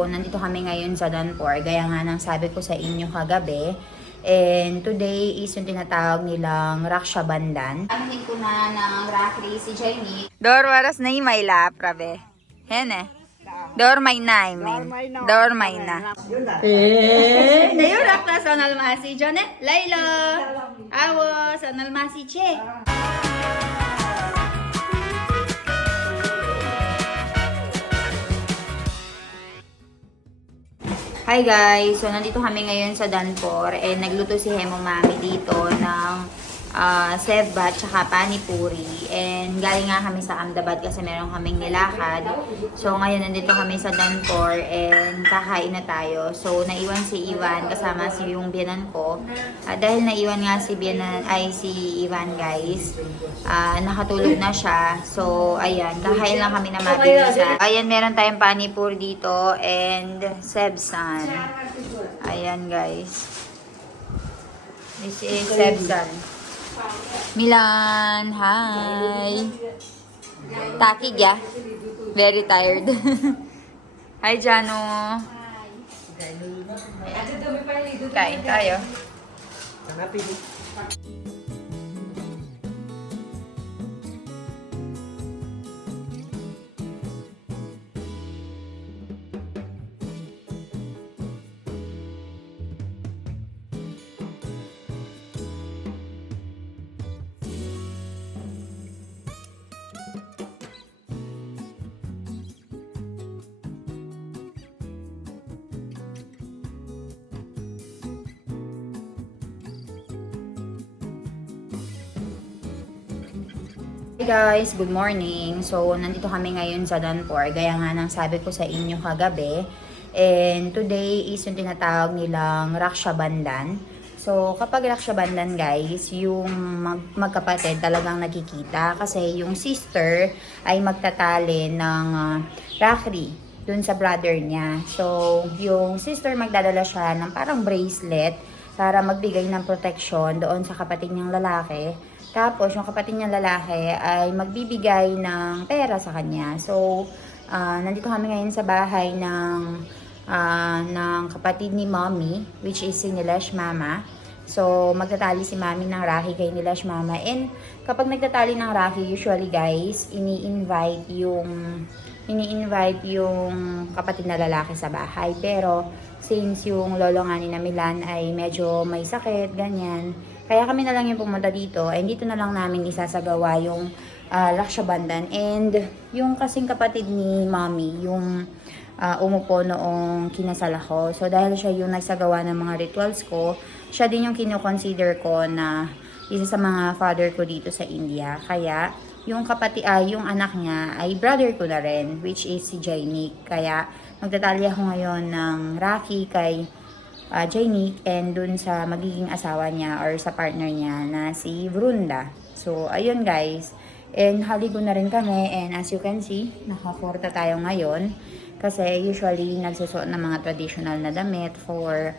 So, nandito kami ngayon sa Danpor. Gaya nga ng sabi ko sa inyo kagabi. And today is yung tinatawag nilang Raksha Bandhan. Anuhin ko na ng Rakri si Jaime. Dorwaras na may laprabe. Hene. Dormay na, I mean. Dormay na. Nayurak na sa nalmasi, Jonet. Laylo. Awo, sa nalmasi, Che. Hi guys! So, nandito kami ngayon sa Danpor and nagluto si Hemo Mami dito ng sevbat tsaka panipuri. And galing nga kami sa Ahmedabad kasi meron kaming nilakad. So, ngayon nandito kami sa Danpor and kakain na tayo. So, naiwan si Ivan kasama si yung biyanan ko. Dahil naiwan nga si Ivan guys, nakatulog na siya. So, ayan, kakain lang kami na mabilisan. Ayan, meron tayong panipuri dito and sebsan. Ayan guys. This is sebsan. Milan, hi. Takig ya. Very tired. Hi Jano. Kain tayo. Hey guys, good morning. So, nandito kami ngayon sa Danpor. Gaya nga ng sabi ko sa inyo kagabi. And today is yung tinatawag nilang Raksha Bandhan. So, kapag Raksha Bandhan guys, yung magkapatid talagang nakikita. Kasi yung sister ay magtatali ng rakri dun sa brother niya. So, yung sister magdadala siya ng parang bracelet para magbigay ng protection doon sa kapatid niyang lalaki. Tapos, yung kapatid niyang lalaki ay magbibigay ng pera sa kanya. So, nandito kami ngayon sa bahay ng kapatid ni Mommy, which is si Nilesh Mama. So, magtatali si Mommy ng Rakhi kay Nilesh Mama. And, kapag nagtatali ng Rakhi, usually guys, ini-invite yung kapatid na lalaki sa bahay. Pero, since yung lolo nga ni na Milan ay medyo may sakit, ganyan, kaya kami na lang yung pumunta dito and dito na lang namin isasagawa yung Raksha Bandhan. And yung kasing kapatid ni Mommy, yung umupo noong kinasal ako. So dahil siya yung nagsagawa ng mga rituals ko, siya din yung kinoconsider ko na isa sa mga father ko dito sa India. Kaya yung yung anak niya ay brother ko na rin, which is si Jainik. Kaya magtatali ako ngayon ng Rakhi kay Jainik and dun sa magiging asawa niya or sa partner niya na si Vrunda. So, ayun guys. And haligo na rin kami and as you can see, nakaporta tayo ngayon kasi usually nagsusuot ng mga traditional na damit for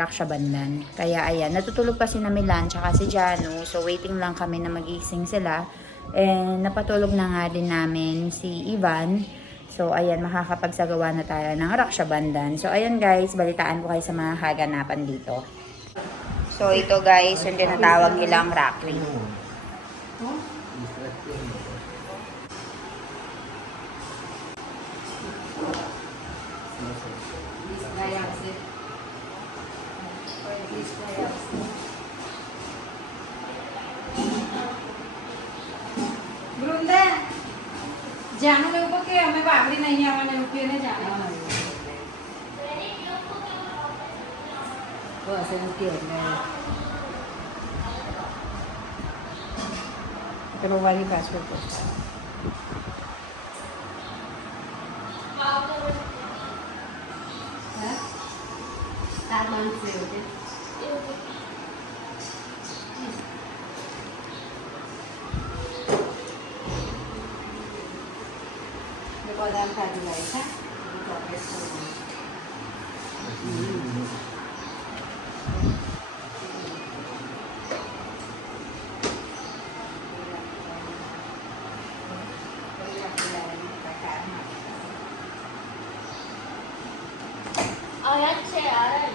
Raksha Bandhan. Kaya ayan, natutulog pa si na Milan tsaka si Janu. So, waiting lang kami na magising sila. And napatulog na nga din namin si Ivan. So, ayan, makakapagsagawa na tayo ng Raksha Bandhan. So, ayan guys, balitaan ko kayo sa mga kaganapan dito. So, ito guys, yung tinatawag nilang Rakri. Brunda, जानो के ऊपर के हमें बाबरी नहीं है हमारे रुपये ने जाना है वो ऐसे रुपये है तो मोबाइल पासवर्ड को तारमान से होते Podam tadi guys, ha? ayan siya, ayan.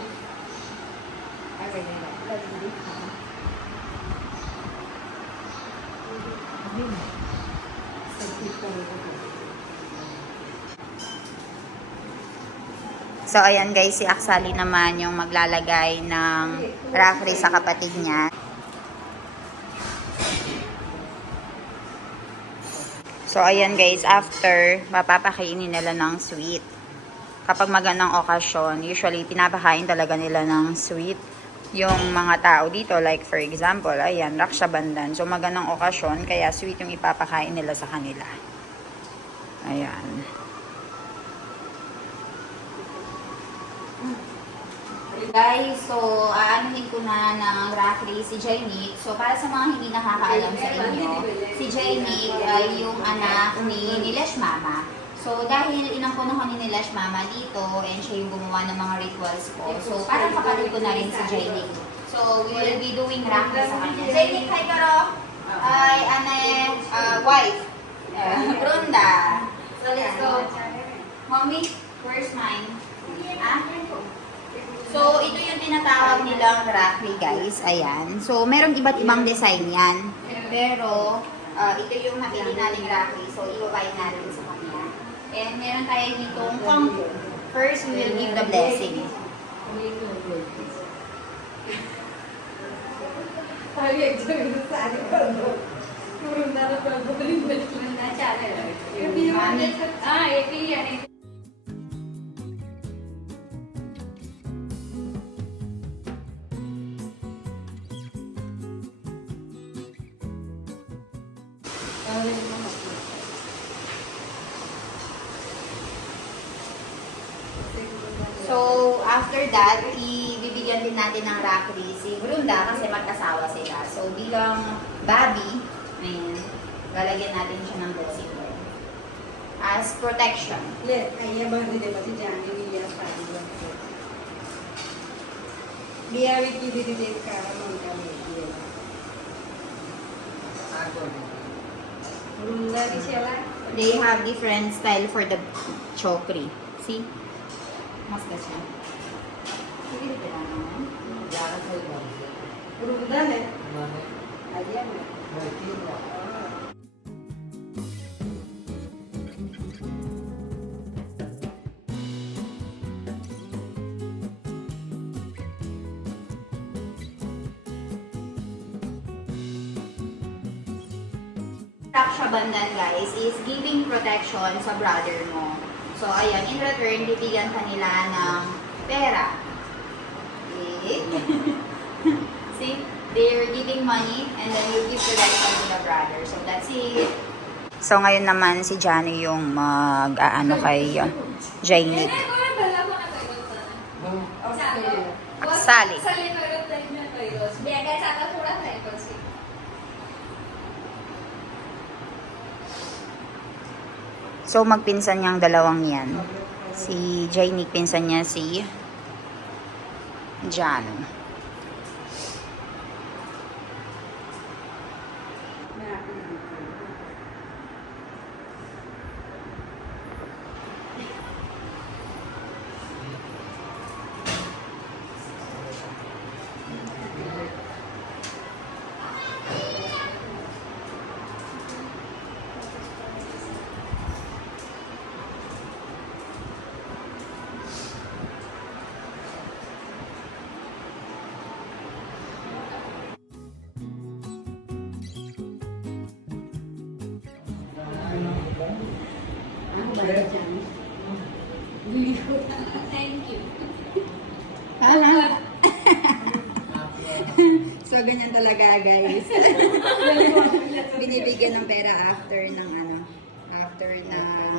So, ayan guys, si Aksali naman yung maglalagay ng rafri sa kapatid niya. So, ayan guys, after, mapapakainin nila ng sweet. Kapag magandang okasyon, usually pinapakain talaga nila ng sweet yung mga tao dito. Like, for example, ayan, Raksha Bandhan. So, magandang okasyon, kaya sweet yung ipapakain nila sa kanila. Ayan. Guys, so aanuhin ko na ng rafri si Jainik. So para sa mga hindi nakakaalam sa inyo, si Jainik ay yung anak ni Nilesh Mama. So dahil inampon ako ni Nilesh Mama dito and siya yung gumawa ng mga rituals ko. So parang kapatid ko na rin si Jainik. So we will be doing rafri sa kanya. Jainik, hi Karo! Ay, wife. Brunda. So let's go. Mommy, where's mine? Ah? So, ito yung tinatawag nilang rafri, guys. Ayan. So, meron iba't ibang design yan. Pero, ito yung napili nating rafri. So, ibabayin natin sa kanya. And meron tayo ditong kangkong. First, we will give the blessing. So, after that, ibibigyan din natin ng rafri si Brunda kasi mag-asawa sila. So, bilang Bobby, ayan, lalagyan natin siya ng blessing as protection. Yes, kaya ba hindi ba si Johnny Williams pa rin? Biya wiki didi kara man kami. Brunda di siya lang. They have different style for the chokri. See? Mas ka siya. Hindi ko naman. Brunda ne? Ayan. Raksha Bandhan, guys, is giving protection sa brother mo. So, ayan, in return, bibigyan ka nila ng pera. Okay? See? They're giving money and then you give protection to the brother. So, that's it. So, ngayon naman si Johnny yung mag-aano kay Jainik. Aksali. So, magpinsan niyang dalawang yan. Si Jainik, pinsan niya si Jano. Thank you. So, ganyan talaga, guys. Binibigyan ng pera after ng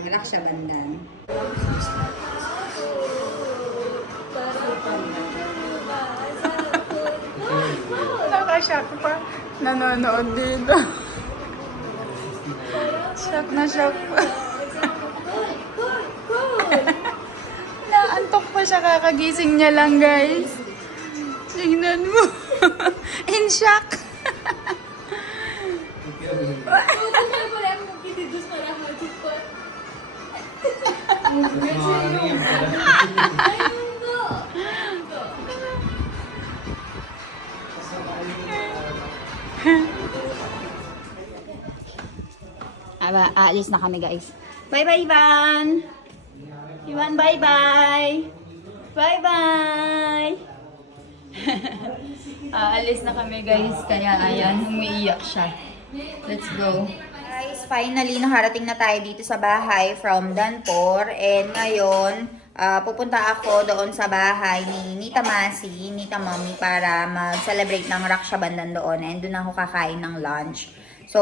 Raksha Bandhan. Nakashock pa. Nanonood dito. Shock na shock pa. Naantok pa siya, kakagising niya lang, guys. Tingnan mo. In shock. aalis na kami guys. Bye-bye, Ivan! Ivan, bye-bye! Bye-bye! Aalis na kami guys, kaya ayan, umiiyak siya. Let's go. Guys, finally, nakarating na tayo dito sa bahay from Danpor. And ngayon, pupunta ako doon sa bahay ni Nita Masi, Nita Mommy, para mag-celebrate ng Raksha Bandhan doon. And doon ako kakain ng lunch. So,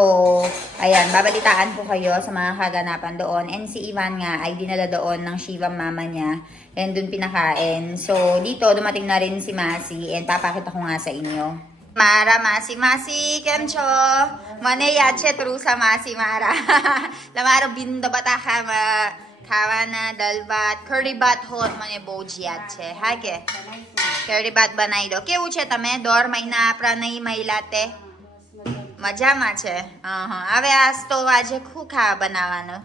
ayan, babalitaan ko kayo sa mga kaganapan doon. And si Ivan nga ay dinala doon ng Shivam mama niya. And doon pinakain. So, dito dumating na rin si Masi. And papakita ko nga sa inyo. Mara, Masi, kemcho? Mane yache trusa Masi, Mara. Lamaro binda bata kama kawana dalbat curry bat hot mane boji yache. Hake. Curry bat banai do. Ke uche tame dor maina pranai mailate. મજામાં છે. હવે આજ તો આજે શું ખાવા બનાવવાનું?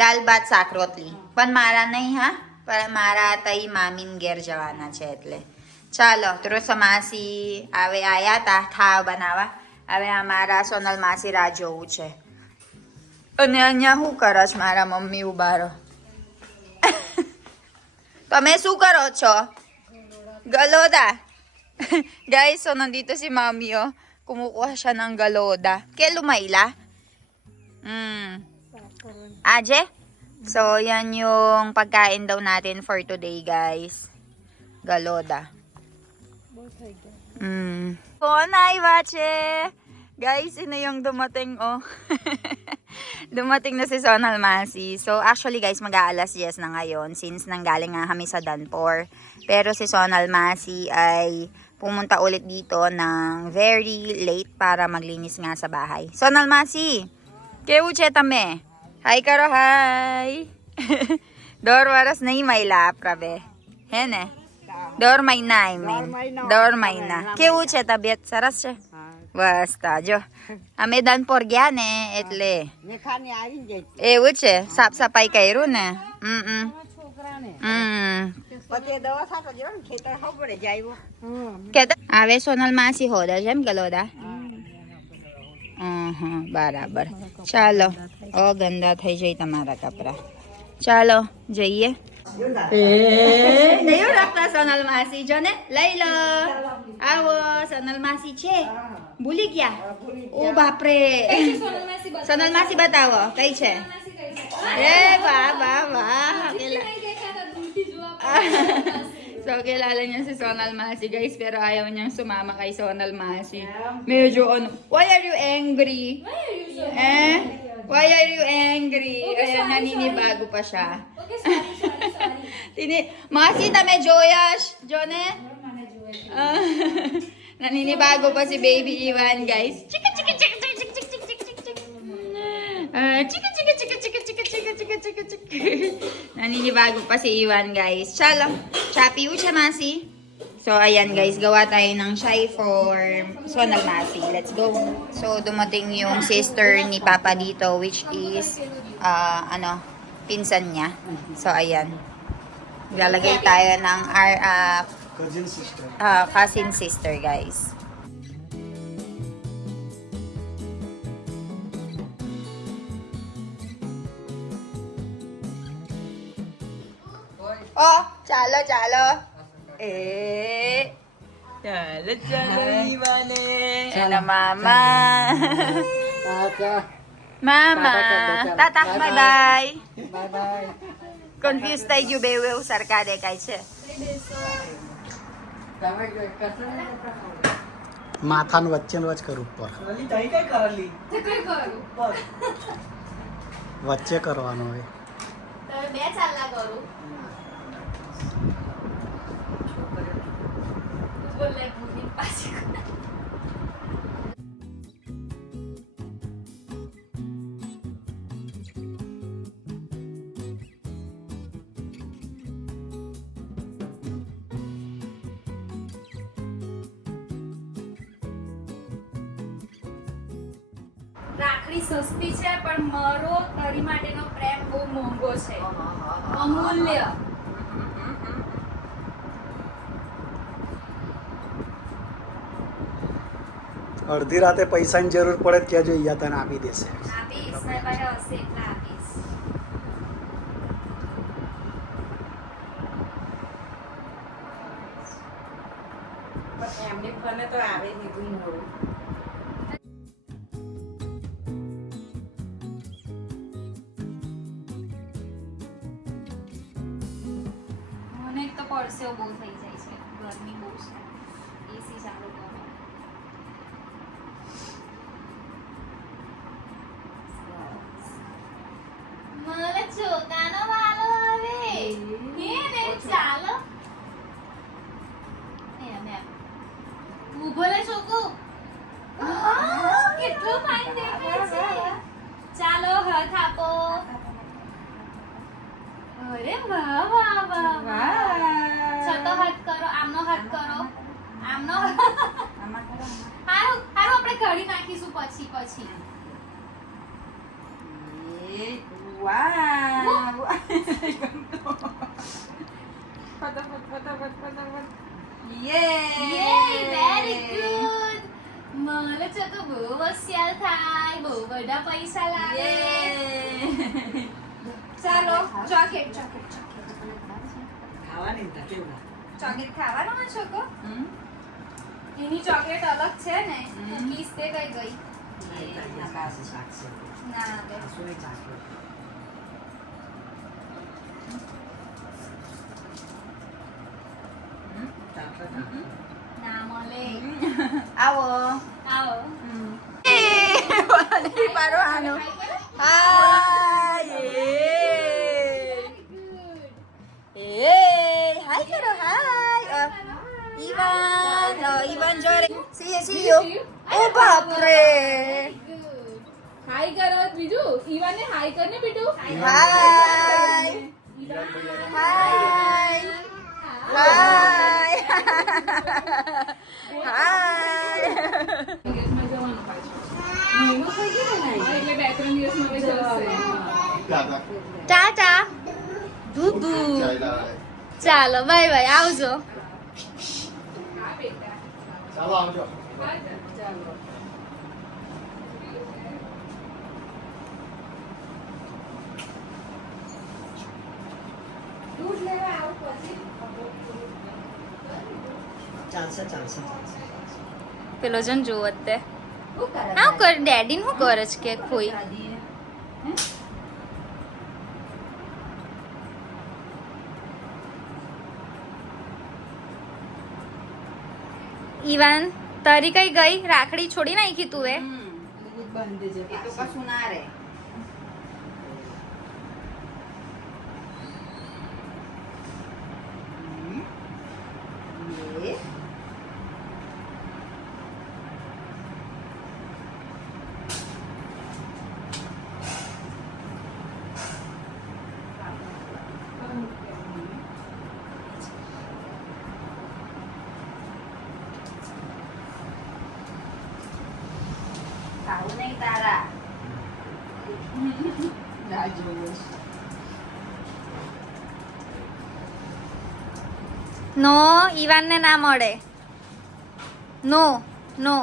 દાલ ભાત શાક રોટલી. પણ મારા નહીં હા, પણ મારા તઈ મામીન ઘેર જવાના છે એટલે. ચાલો, તો માસી હવે આયા તા ખાવા બનાવવા. હવે આ મારા સોનલ માસી રાહ જોવું છે. અને અહીંયા શું કરો છો મારા મમ્મી ઉભા રહો. તમે શું કરો છો? ગલોદા. Guys, so nandito si mami oh. Kumukuha siya ng galoda. Kaya lumayla? Aje? So, yan yung pagkain daw natin for today, guys. Galoda. Konay, bache! Guys, ino yung dumating, oh. Dumating na si Sonal Masi. So, actually, guys, mag-aalas 10 na ngayon since nanggaling nga kami sa Danpor. Pero si Sonal Masi ay pumunta ulit dito ng very late para maglinis nga sa bahay. Sonal Masi, keuche tame. Hi karo, hi. Dor waras na may lapra be. Hene. Dor may na. Dor may na. Keuche tabiet saras siya. Basta jo. Ame Danpor gyane etle. Uche sap-sapay kay ron eh. આવે સોનલ માસી હોદા જેમ ગલોદા બરાબર ચાલો ઓ ગંદા થઈ જાય તમારા કપડા ચાલો જઈએ નહીં રાખતા સોનલ માસી જો ને લઈ લો આવો સોનલ માસી છે ભૂલી ગયા ઓ બાપરે સોનલ માસી બતાવો કઈ છે એ વાહ વાહ વાહ So, kilala niya si Sonal Masi, guys, pero ayaw niyang sumama kay Sonal Masi. Medyo ano, why are you angry? Why are you angry? Ayan, naninibago pa siya. Masi, tame joyash, Jone? Naninibago pa si Baby Ivan, guys. Chika, chika, chika, chika, chika, chika, chika, chika, chika. Chika, chika, chika, chika, chika, chika, chika, chika, chika. Naninibago pa si Ivan, guys. Chalo, chapi ucha Masi. So, ayan guys, gawa tayo ng chai for Sonal Masi. Let's go. So, dumating yung sister ni Papa dito, which is, pinsan niya. So, ayan. Lalagay tayo ng cousin sister, guys. Oh, chalo, chalo. Chalo, chalo, Ivane. Chalo, mama. Mama. Tatak, bye-bye. Bye-bye. Confused tayo yung bewe usar ka de kaise. માથાનું વચ્ચેનું વચ કરું ઉપર વચ્ચે કરવાનું હોય બે ચાલના કરું બોલે પૂરી પાછી રાખડી સસ્તી છે પણ મારો તારી માટેનો પ્રેમ બહુ મોંઘો છે અમૂલ્ય અડધી રાતે પૈસાની જરૂર પડે તો કહેજો યા તને આપી દેશે આપીશ મારી પાસે હશે એટલા આપીશ. એમને બને તો આવે કીધું મોડું. મને એક તો પરસેવો બહુ થઈ જાય છે, ગરમી બહુ છે, એસી ચાલુ કરો. મને ચોકાનો વાલો આવે હે ને ચાલો એમ ઊભો રે ચોકો. કેટલો ફાઇન દેખાય છે. ચાલો હાથ આપો. અરે વાહ વાહ વાહ છતો હાથ કરો, આમનો હાથ કરો, આમનો આમાં કરો, આમાં. હારું હારું આપણે ઘડી નાખીશું પછી પછી. એ, વાહ. ફટાફટ. યે વેરી ગુડ. મારે છતો બહુ હોશિયાર થાય, બહુ બધા પૈસા લાવે. ચાલો ચોકલેટ ખાવાની ને કેવું? ચોકલેટ ખાવાનો ને છોકો? એની ચોકલેટ અલગ છે ને, કુકીઝ તે કઈ ગઈ ના બે. ના મળે. આવો. આવો. પાડવાનો. હાય કરો હાય. ઈવાન જોરે. See you. ઓ બાપ રે. હાય કરો બીજું ઈવાને હાય કરને બેટુ. હાય. ટાટા બુબુ. ચાલો બાય બાય આવજો. ચાલો આવજો પેલો જન જોવો તે હા કર ડેડી નું કરે છે કે કોઈ ઈવાન તારી કઈ ગઈ રાખડી છોડી નાખી તું એ એ તો કશું ના રે. ખાવું નહીં તારા. ના જોયું. નો ઈવાન ને ના મળે no no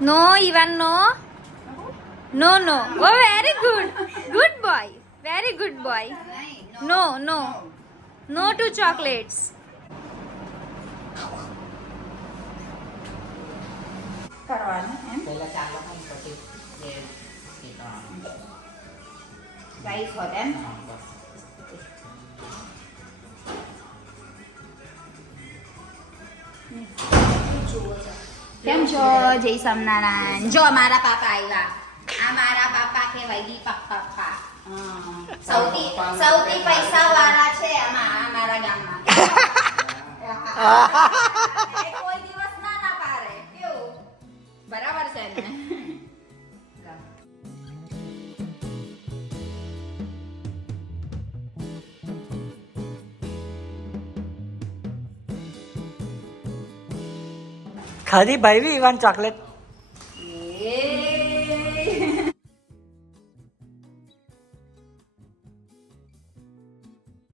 no Ivan no no no oh very good boy very good boy no no no two chocolates કરવાનું એમ રાઈસ હોત એમ. કેમ છો જય સ્વામિનારાયણ જો મારા પાપા આવ્યા આ મારા પાપા કહેવાય દીપક પાપા સૌથી પૈસા વાળા છે આમાં મારા ગામમાં કોઈ દિવસ ના પાડે કેવું બરાબર છે ને. ખાધી ભાઈ ઈવાન ચોકલેટ